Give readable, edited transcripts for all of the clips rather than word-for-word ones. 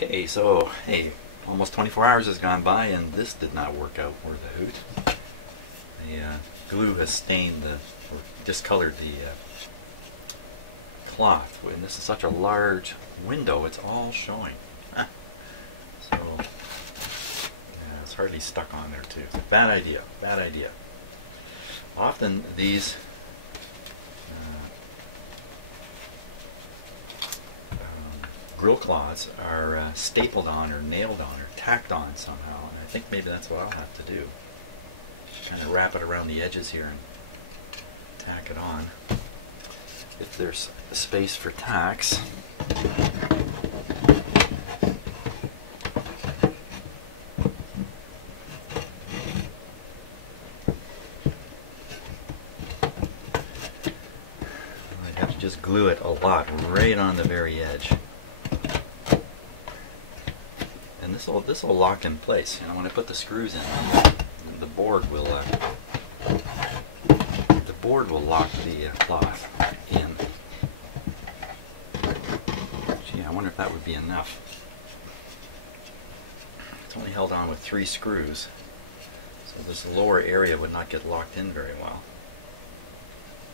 Okay, so hey, almost 24 hours has gone by and this did not work out worth a hoot. The glue has stained or discolored the cloth, and this is such a large window, it's all showing. So, yeah, it's hardly stuck on there too. Bad idea, bad idea. Often these grill cloths are stapled on or nailed on or tacked on somehow, and I think maybe that's what I'll have to do. Kind of wrap it around the edges here and tack it on. If there's space for tacks. I'd have to just glue it a lot right on the very edge. And this will lock in place. You know, when I put the screws in, the board will lock the cloth in. Gee, I wonder if that would be enough. It's only held on with 3 screws, so this lower area would not get locked in very well.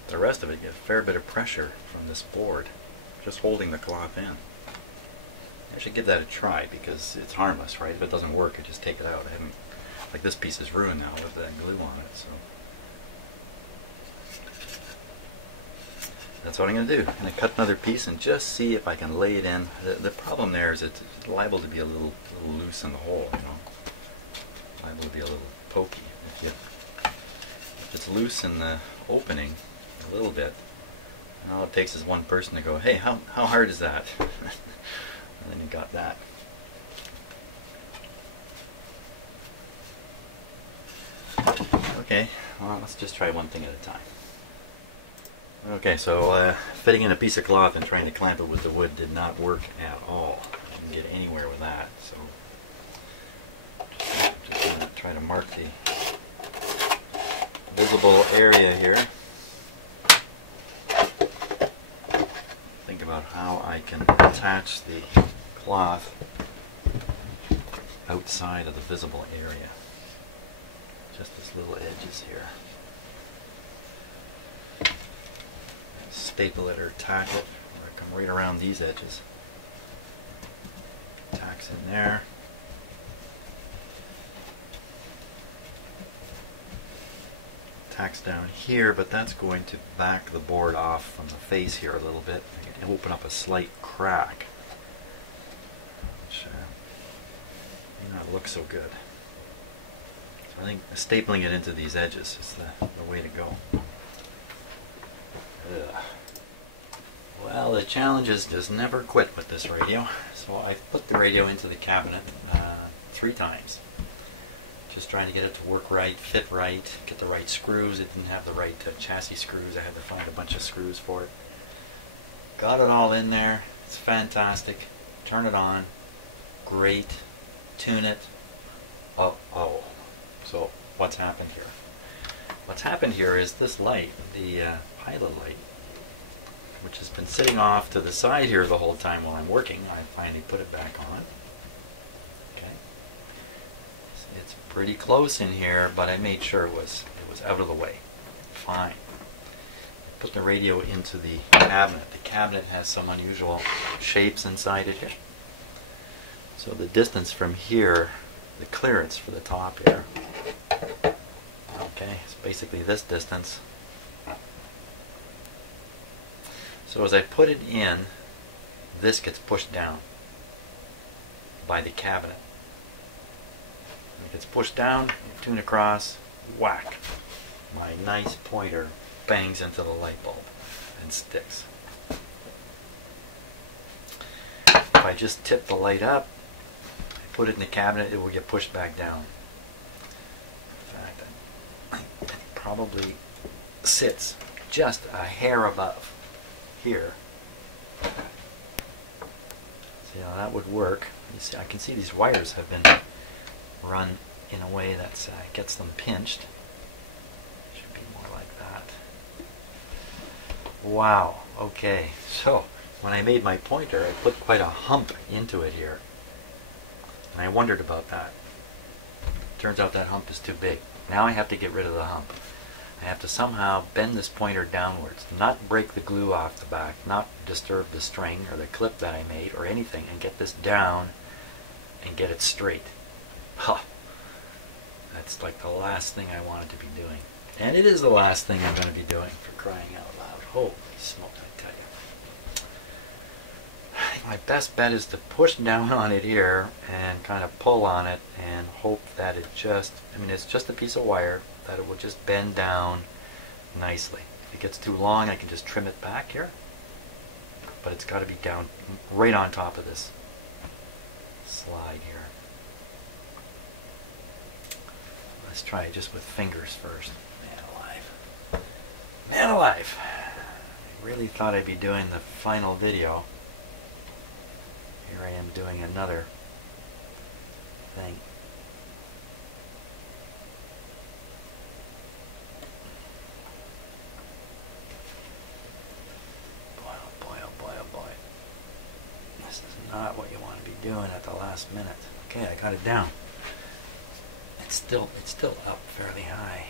The rest of it, get a fair bit of pressure from this board, just holding the cloth in. I should give that a try because it's harmless, right? If it doesn't work, I just take it out. I haven't, like, this piece is ruined now with that glue on it, so that's what I'm going to do. I'm going to cut another piece and just see if I can lay it in. The problem there is it's liable to be a little loose in the hole, you know. Liable to be a little pokey. If it's loose in the opening a little bit, all it takes is one person to go, hey, how hard is that? And then you got that. Okay, well, let's just try one thing at a time. Okay, so fitting in a piece of cloth and trying to clamp it with the wood did not work at all. I didn't get anywhere with that, so just going to try to mark the visible area here. Think about how I can attach the cloth outside of the visible area. Just this little edges here. Staple it or tack it, or come right around these edges. Tacks in there. Tacks down here, but that's going to back the board off from the face here a little bit and open up a slight crack, which may not look so good. So I think stapling it into these edges is the way to go. Ugh. Well, the challenge is just never quit with this radio. So I put the radio into the cabinet 3 times. Just trying to get it to work right, fit right, get the right screws. It didn't have the right chassis screws. I had to find a bunch of screws for it. Got it all in there. It's fantastic. Turn it on. Great. Tune it. Oh. So what's happened here? What's happened here is this light, the pilot light, which has been sitting off to the side here the whole time while I'm working. I finally put it back on. Okay. It's pretty close in here, but I made sure it was out of the way. Fine. Put the radio into the cabinet. The cabinet has some unusual shapes inside it here. So the distance from here, the clearance for the top here, okay, it's basically this distance. So as I put it in, this gets pushed down by the cabinet. It gets pushed down, tune across, whack. My nice pointer bangs into the light bulb and sticks. If I just tip the light up, I put it in the cabinet, it will get pushed back down. In fact, it probably sits just a hair above here. See how that would work. You see, I can see these wires have been run in a way that gets them pinched. Should be more like that. Wow, okay, so when I made my pointer, I put quite a hump into it here. And I wondered about that. Turns out that hump is too big. Now I have to get rid of the hump. I have to somehow bend this pointer downwards, not break the glue off the back, not disturb the string or the clip that I made or anything, and get this down and get it straight. Huh. That's like the last thing I wanted to be doing. And it is the last thing I'm going to be doing, for crying out loud. Holy smoke, I tell you. I think my best bet is to push down on it here and kind of pull on it and hope that it just, I mean, it's just a piece of wire, that it will just bend down nicely. If it gets too long, I can just trim it back here. But it's got to be down right on top of this slide here. Let's try it just with fingers first. Man alive. Man alive! I really thought I'd be doing the final video. Here I am doing another thing. Boy, oh boy, oh boy, oh boy. This is not what you want to be doing at the last minute. Okay, I got it down. It's still up fairly high.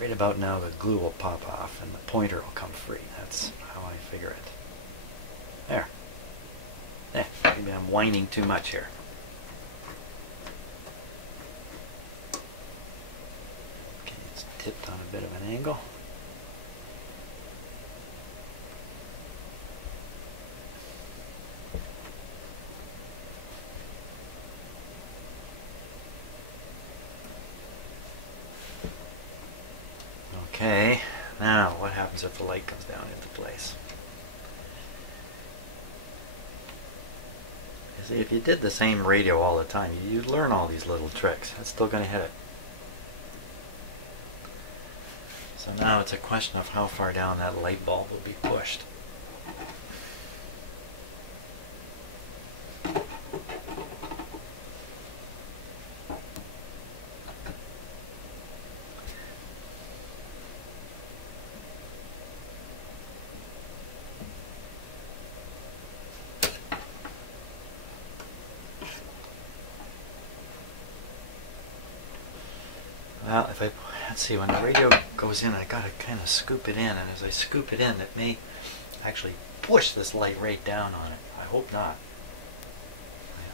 Right about now the glue will pop off and the pointer will come free. That's how I figure it. There. Maybe I'm whining too much here. Tipped on a bit of an angle. Okay, now what happens if the light comes down into place? You see, if you did the same radio all the time, you'd learn all these little tricks. It's still going to hit it. So now it's a question of how far down that light bulb will be pushed. Well, if I, let's see, when the radio goes in, I gotta kind of scoop it in, and as I scoop it in, it may actually push this light right down on it. I hope not.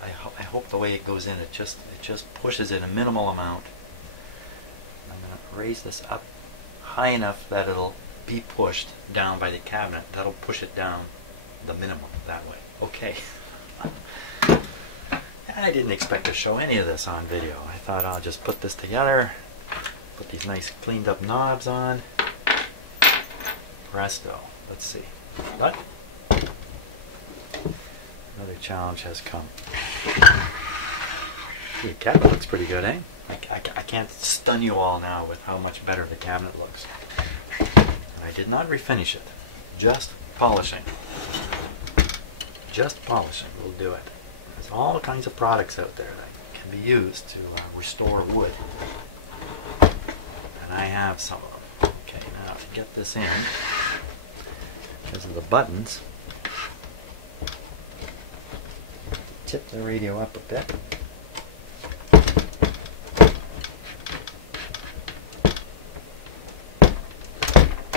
I hope the way it goes in, it just pushes it a minimal amount. I'm gonna raise this up high enough that it'll be pushed down by the cabinet. That'll push it down the minimum that way. Okay. I didn't expect to show any of this on video. I thought I'll just put this together. Put these nice cleaned up knobs on. Presto. Let's see. But another challenge has come. The cabinet looks pretty good, eh? I can't stun you all now with how much better the cabinet looks. And I did not refinish it. Just polishing. Just polishing will do it. There's all kinds of products out there that can be used to restore wood. And I have some of them. Okay, now to get this in, because of the buttons, tip the radio up a bit.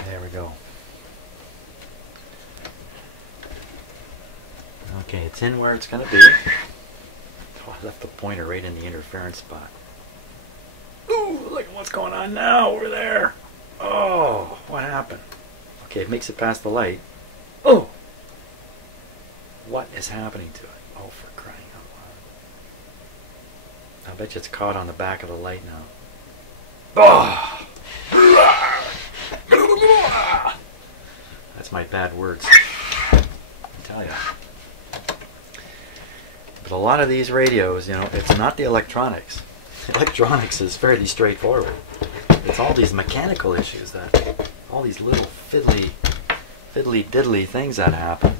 There we go. Okay, it's in where it's going to be. Oh, I left the pointer right in the interference spot. Ooh, look at what's going on now over there. Oh, what happened? Okay, it makes it past the light. Oh! What is happening to it? Oh, for crying out loud. I bet you it's caught on the back of the light now. Oh! That's my bad words. I tell you. But a lot of these radios, you know, it's not the electronics. Electronics is fairly straightforward. It's all these mechanical issues that, all these little fiddly diddly things that happen.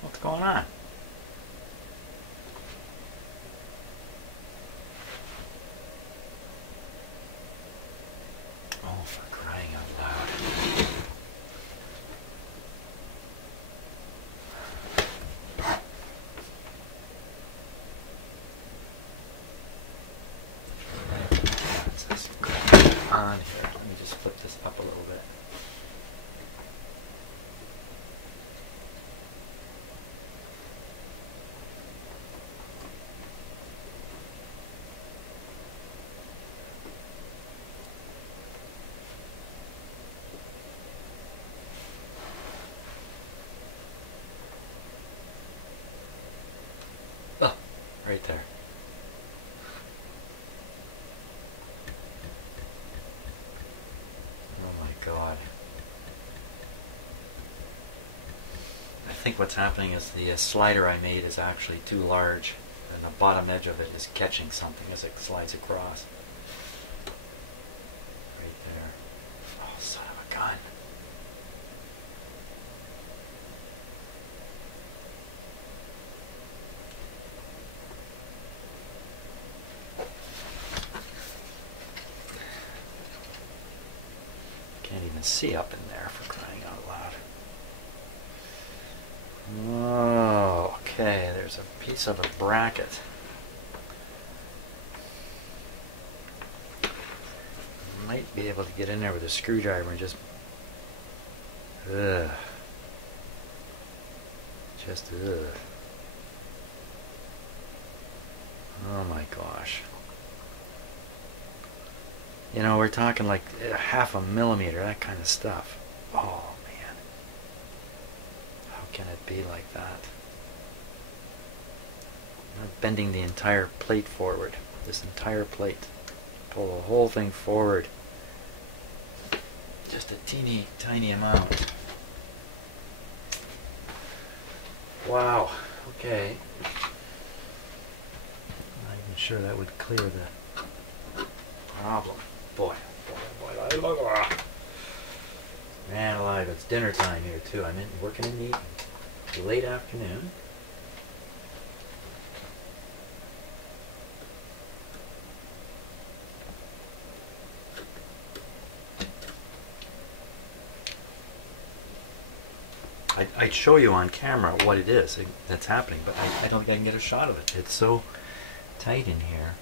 What's going on? Right there. Oh my God. I think what's happening is the slider I made is actually too large, and the bottom edge of it is catching something as it slides across. Right there. Oh, son of a gun. Can't even see up in there, for crying out loud. Oh, okay, there's a piece of a bracket. Might be able to get in there with a screwdriver and just... Ugh. Just ugh. Oh my gosh. You know, we're talking like 0.5 millimeter, that kind of stuff. Oh man. How can it be like that? I'm bending the entire plate forward. This entire plate. Pull the whole thing forward. Just a teeny tiny amount. Wow. Okay. I'm not even sure that would clear the problem. Boy. Man alive, it's dinner time here too. I'm working in the late afternoon. I'd show you on camera what it is that's happening, but I don't think I can get a shot of it. It's so tight in here.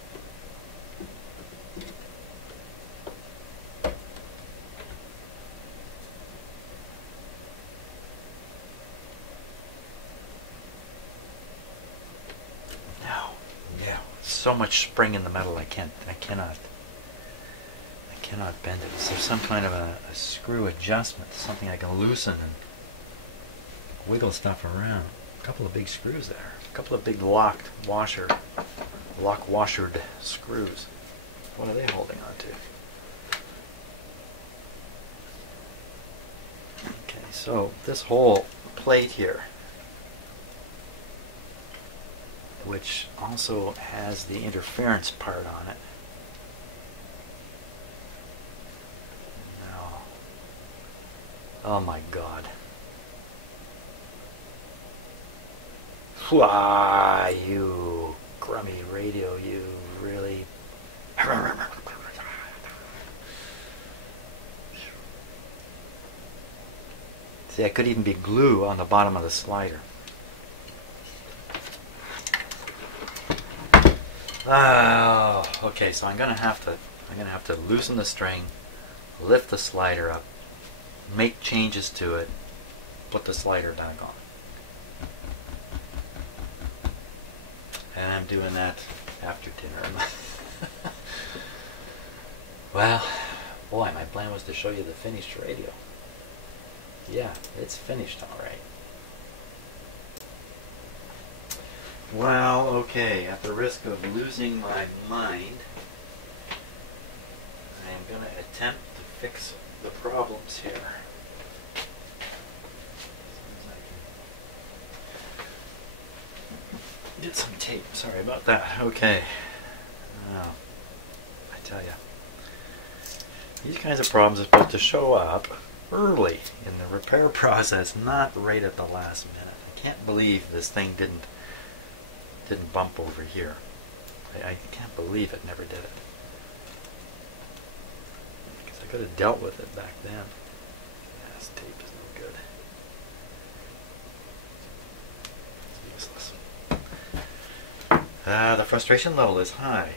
So much spring in the metal, I cannot bend it. Is there some kind of a screw adjustment, something I can loosen and wiggle stuff around? A couple of big screws there, a couple of big lock washered screws. What are they holding on to? Okay, so this whole plate here, which also has the interference part on it. No. Oh my God. Why, you crummy radio, you really... See, I could even be glue on the bottom of the slider. Oh, okay, so I'm gonna have to loosen the string, lift the slider up, make changes to it, put the slider back on. And I'm doing that after dinner. Well, boy, my plan was to show you the finished radio. Yeah, it's finished all right. Well, okay, at the risk of losing my mind, I am going to attempt to fix the problems here. Get some tape, sorry about that. Okay. Oh, I tell you, these kinds of problems are supposed to show up early in the repair process, not right at the last minute. I can't believe this thing didn't bump over here. I can't believe it never did it. Because I could have dealt with it back then. Yeah, this tape is no good. It's useless. The frustration level is high.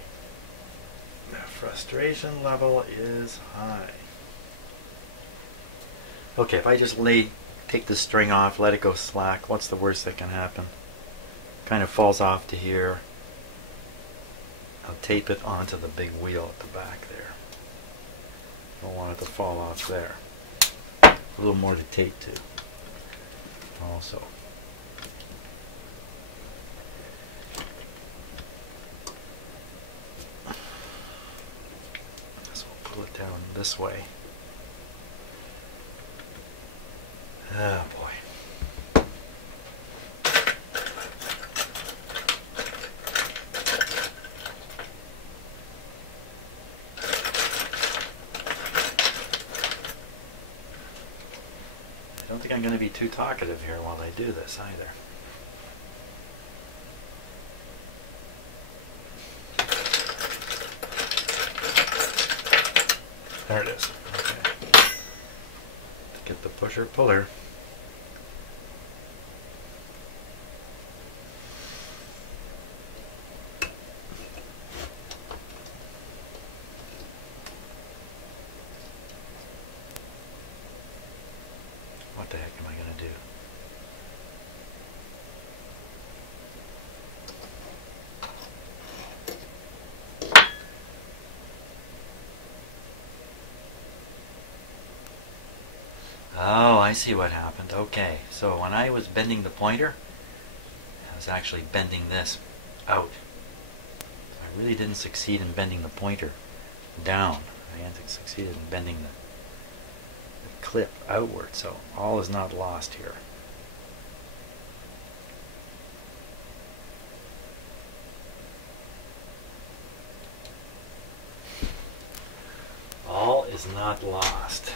The frustration level is high. Okay, if I just take the string off, let it go slack, what's the worst that can happen? Kind of falls off to here. I'll tape it onto the big wheel at the back there. Don't want it to fall off there. A little more to tape to. Also. down this way. Oh boy. I don't think I'm going to be too talkative here while I do this either. There it is. Okay. Get the pusher puller. What the heck am I going to do? Oh, I see what happened. Okay, so when I was bending the pointer, I was actually bending this out. I really didn't succeed in bending the pointer down. I succeeded in bending the clip outward, so all is not lost here. All is not lost.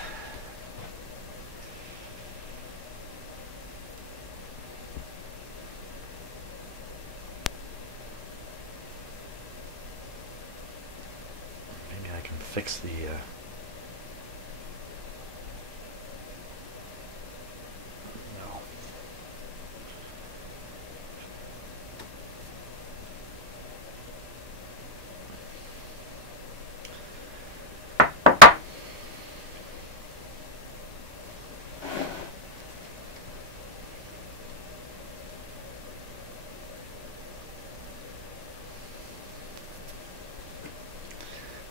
Maybe I can fix the no.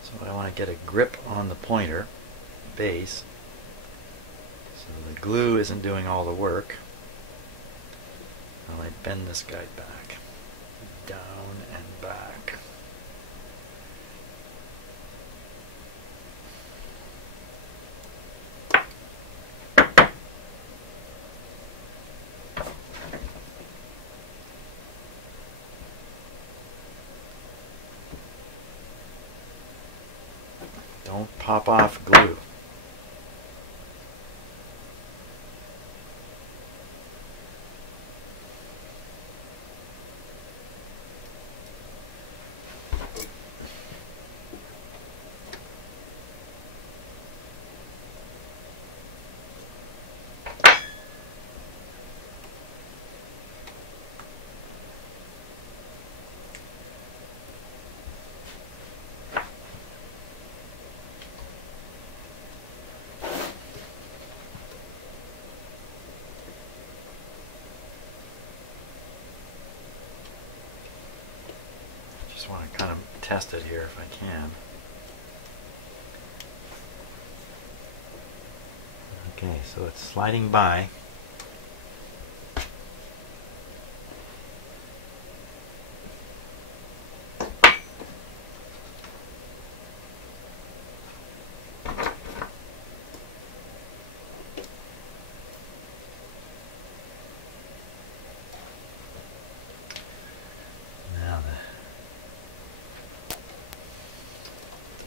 So I want to get a grip on the pointer base so the glue isn't doing all the work. While I bend this guy back, down and back. Don't pop off glue. Just want to kind of test it here if I can. Okay, so it's sliding by.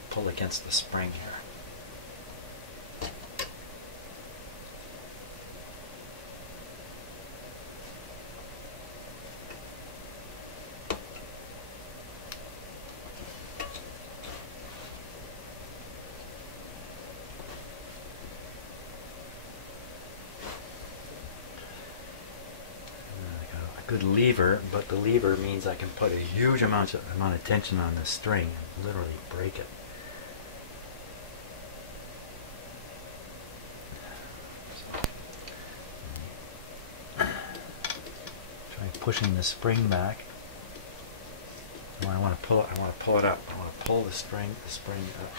Pull against the spring here. A good lever, but the lever means I can put a huge amount of tension on the string and literally break it. Pushing the spring back. I want to pull it. I want to pull it up. I want to pull the spring up.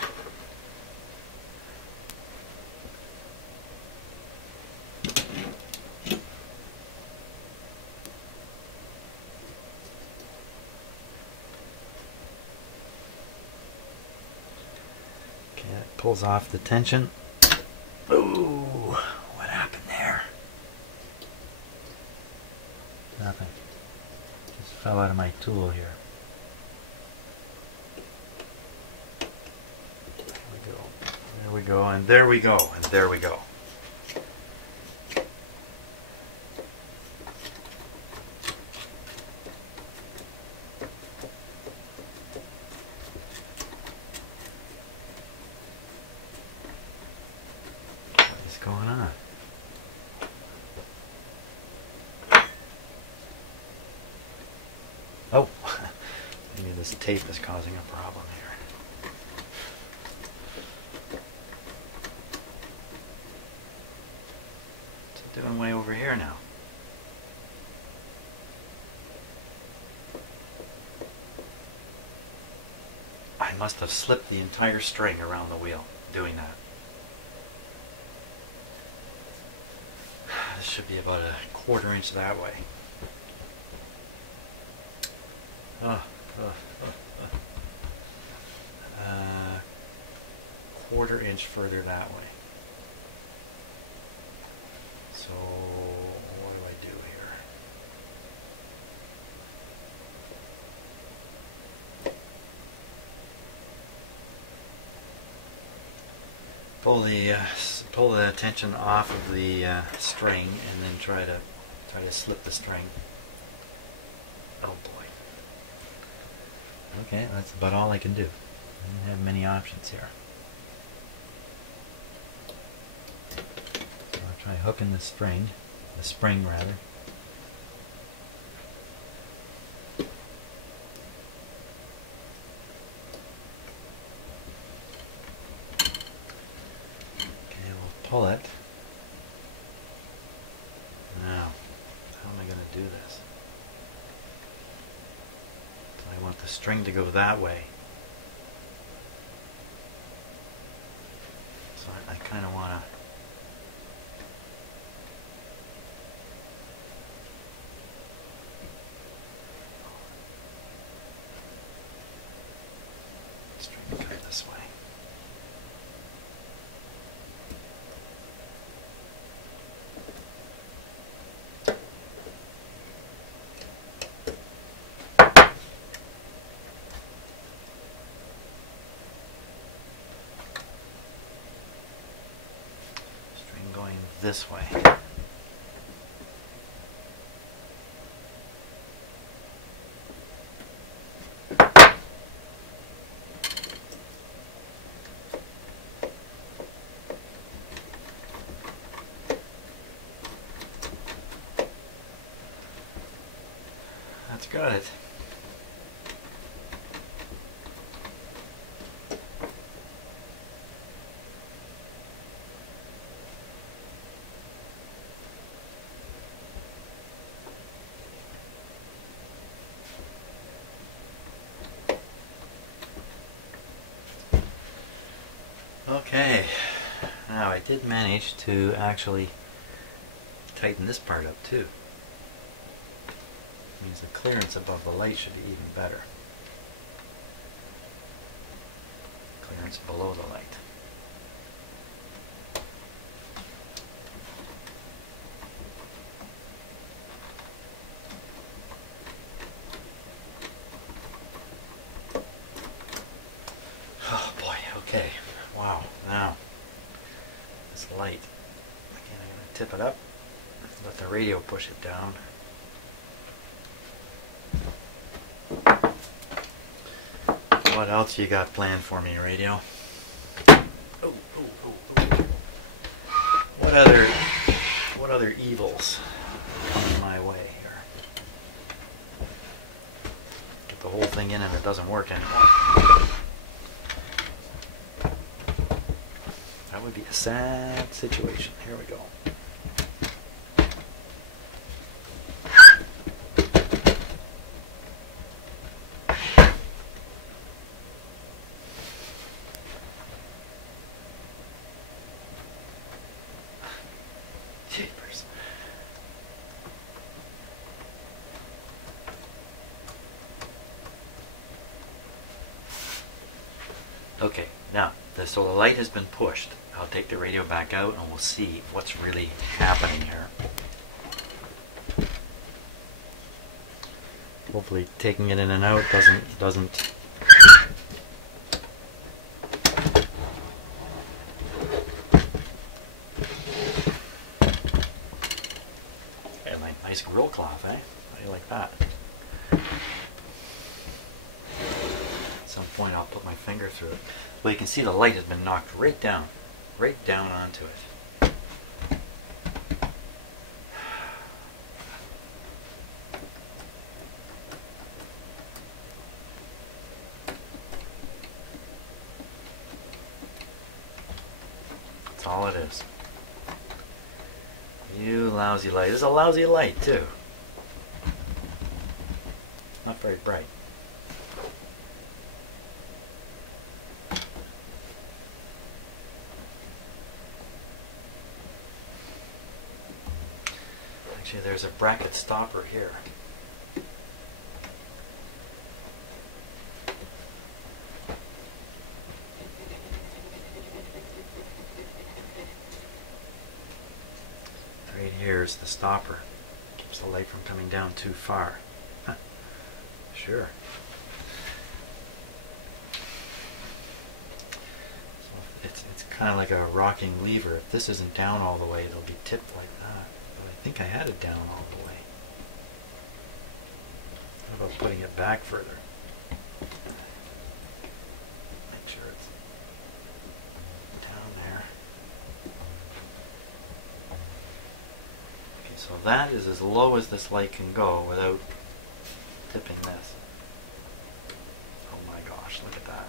Okay, that pulls off the tension. Ooh, what happened there? Nothing. Just fell out of my tool here. There we go, and there we go, and there we go. What is going on? Oh, maybe this tape is causing a problem here. Doing way over here now. I must have slipped the entire string around the wheel doing that. This should be about a 1/4 inch that way. Quarter inch further that way. So what do I do here? Pull the tension off of the string, and then try to slip the string. Oh boy. Okay, that's about all I can do. I don't have many options here. Try hooking the spring rather. Okay, we'll pull it. Now, how am I going to do this? So I want the string to go that way. So I kind of want to this way. String going this way. That's good. Okay, now I did manage to actually tighten this part up too. Means the clearance above the light should be even better. Clearance below the light. Oh boy, okay. Wow, now this light. Again, I'm going to tip it up, let the radio push it down. What else you got planned for me, radio? Oh. What other evils come my way here? Get the whole thing in and it doesn't work anymore. That would be a sad situation. Here we go. Jeepers. Okay, now So the light has been pushed. I'll take the radio back out and we'll see what's really happening here. Hopefully taking it in and out doesn't and my nice grill cloth, eh? How do you like that? At some point I'll put my finger through it. Well, you can see the light has been knocked right down onto it. That's all it is. You lousy light. This is a lousy light too. Not very bright. Actually, there's a bracket stopper here. Right here is the stopper. Keeps the light from coming down too far. Huh. Sure. So it's kind of like a rocking lever. If this isn't down all the way, it'll be tipped like that. But I think I had it down all the way. How about putting it back further? Make sure it's down there. Okay, so that is as low as this light can go without tipping this. Oh my gosh, look at that.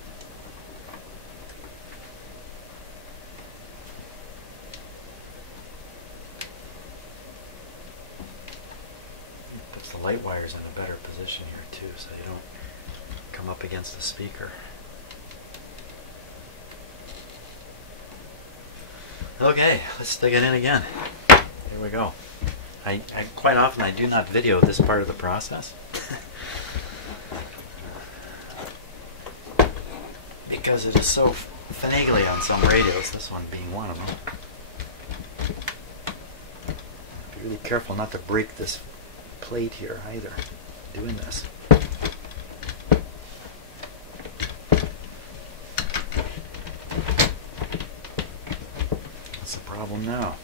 It puts the light wires in a better position here too, so you don't come up against the speaker. Okay, let's stick it in again. Here we go. I quite often I do not video this part of the process because it is so finagly on some radios, this one being one of them. Be really careful not to break this plate here either, doing this. What's the problem now?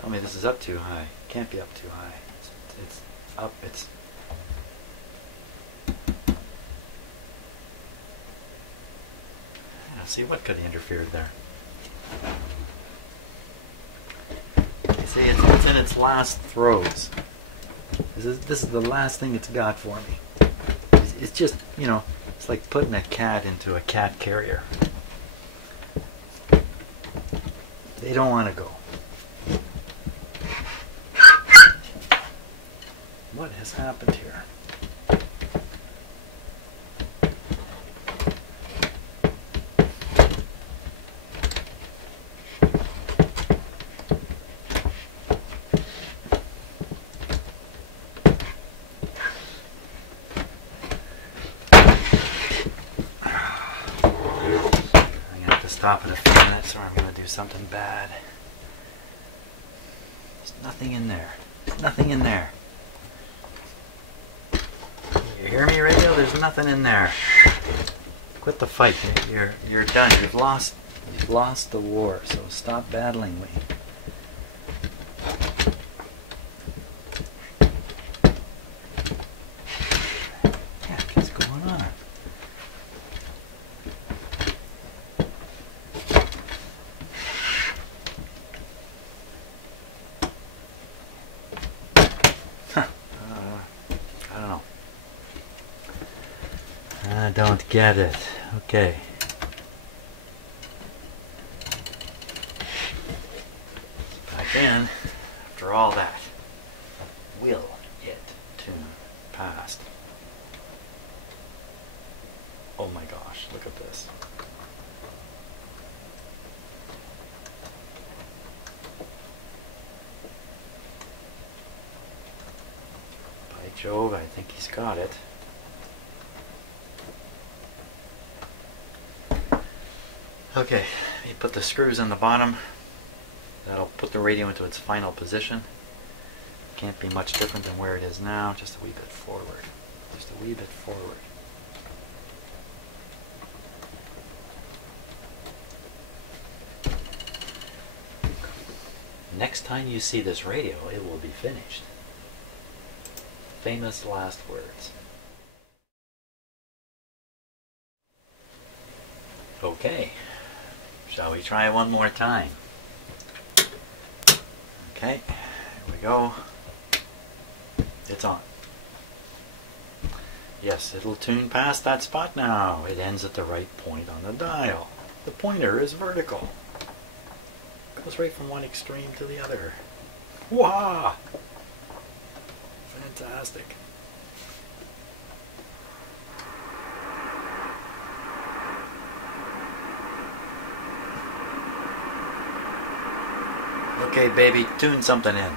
Tell me this is up too high. Can't be up too high. It's up. It's yeah, see, what could have interfered there? You see, it's in its last throes. This is the last thing it's got for me. It's just, you know, it's like putting a cat into a cat carrier. They don't want to go. What has happened here? I'm going to have to stop in a few minutes or I'm going to do something bad. There's nothing in there. There's nothing in there. You hear me, radio? There's nothing in there. Quit the fight. You're done. You've lost the war. So stop battling me. What is going on? Huh. I don't know. I don't get it. Okay. Back in. After all that, will it tune past? Oh my gosh, look at this. By Jove, I think he's got it. Okay, let me put the screws on the bottom. That'll put the radio into its final position. Can't be much different than where it is now, just a wee bit forward. Just a wee bit forward. Next time you see this radio, it will be finished. Famous last words. Okay, shall we try one more time? Okay, here we go. It's on. Yes, it'll tune past that spot now. It ends at the right point on the dial. The pointer is vertical. Goes right from one extreme to the other. Wow! Fantastic. Okay, baby, tune something in.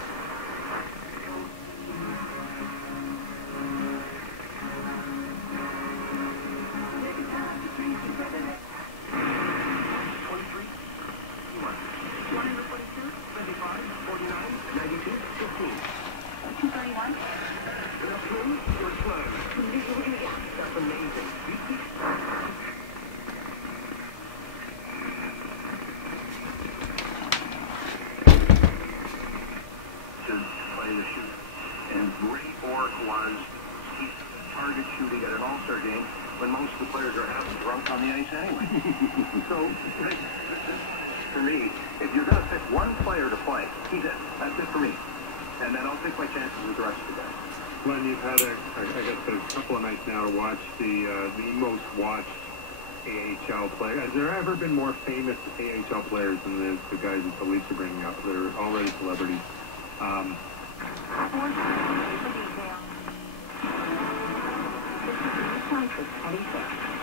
Target shooting at an all-star game when most of the players are half drunk on the ice anyway. So, for me, if you're going to pick one player to play, he's it. That's it for me. And then I'll take my chances with the rest of the guys. Glenn, you've had I guess a couple of nights now to watch the most watched AHL player. Has there ever been more famous AHL players than the guys that the Leafs are bringing up? They're already celebrities.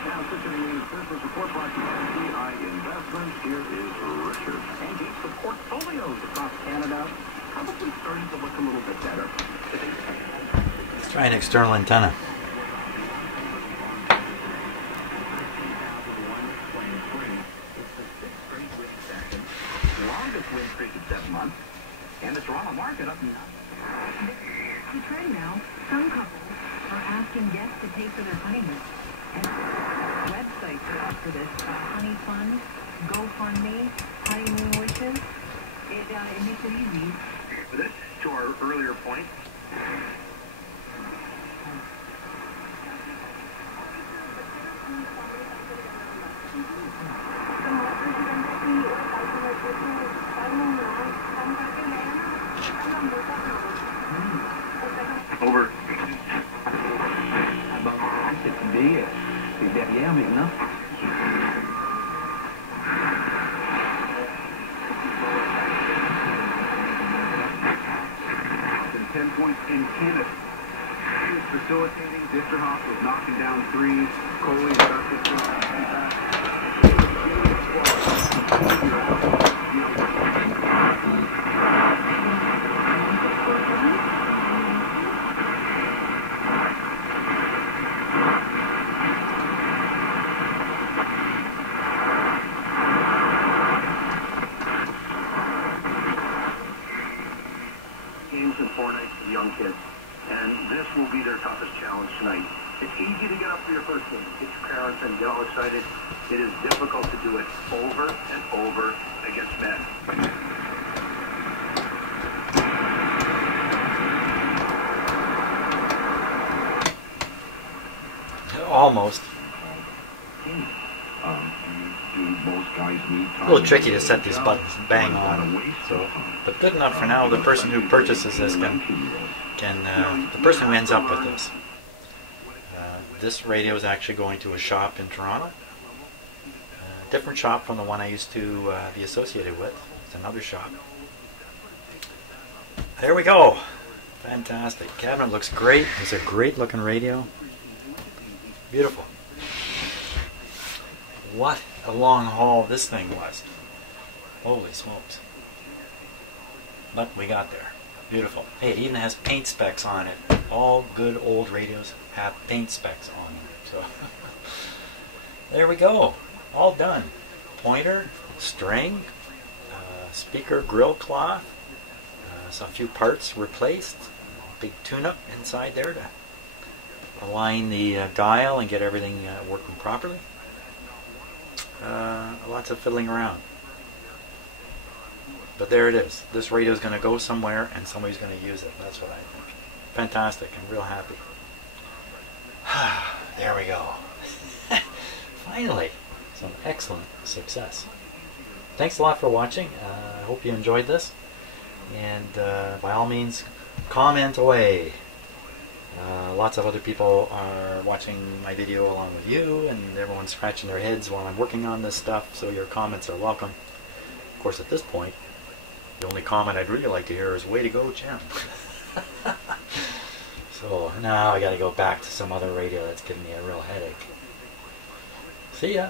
Now, featuring business report brought to you by CI Investments, here is Richard. And for portfolios across Canada, probably starting to look a little bit better. Let's try an external antenna. Longest win streak in 7 months, and the Toronto market up and On trend now, some couples are asking guests to pay for their honeymoon. And websites are up for this. Honey Fund, GoFundMe, Honeymoon Wishes. It makes it easy. For this, to our earlier point, over. Yeah, maybe not. 10 points in Canada. He was facilitating. Disterhoff was knocking down threes. Coley got this games in 4 nights for the young kids, and this will be their toughest challenge tonight. It's easy to get up for your first game, get your parents and get all excited. It is difficult to do it over and over against men. Almost. A A little tricky to set these buttons bang on, so, but good enough for now. The person who purchases this the person who ends up with this radio is actually going to a shop in Toronto. Different shop from the one I used to be associated with. It's another shop. There we go. Fantastic. Cabinet looks great. It's a great looking radio. Beautiful. what a long haul this thing was. Holy smokes. But we got there. Beautiful. Hey, it even has paint specs on it. All good old radios have paint specs on them. So there we go. All done. Pointer, string, speaker grill cloth, so a few parts replaced. Big tune-up inside there to align the dial and get everything working properly. Lots of fiddling around. But there it is. This radio is going to go somewhere and somebody's going to use it. That's what I think. Fantastic. I'm real happy. There we go. Finally, some excellent success. Thanks a lot for watching. I hope you enjoyed this. And by all means, comment away. Lots of other people are watching my video along with you, and everyone's scratching their heads while I'm working on this stuff, so your comments are welcome. Of course, at this point, the only comment I'd really like to hear is, way to go, Jim. So now I gotta go back to some other radio that's giving me a real headache. See ya.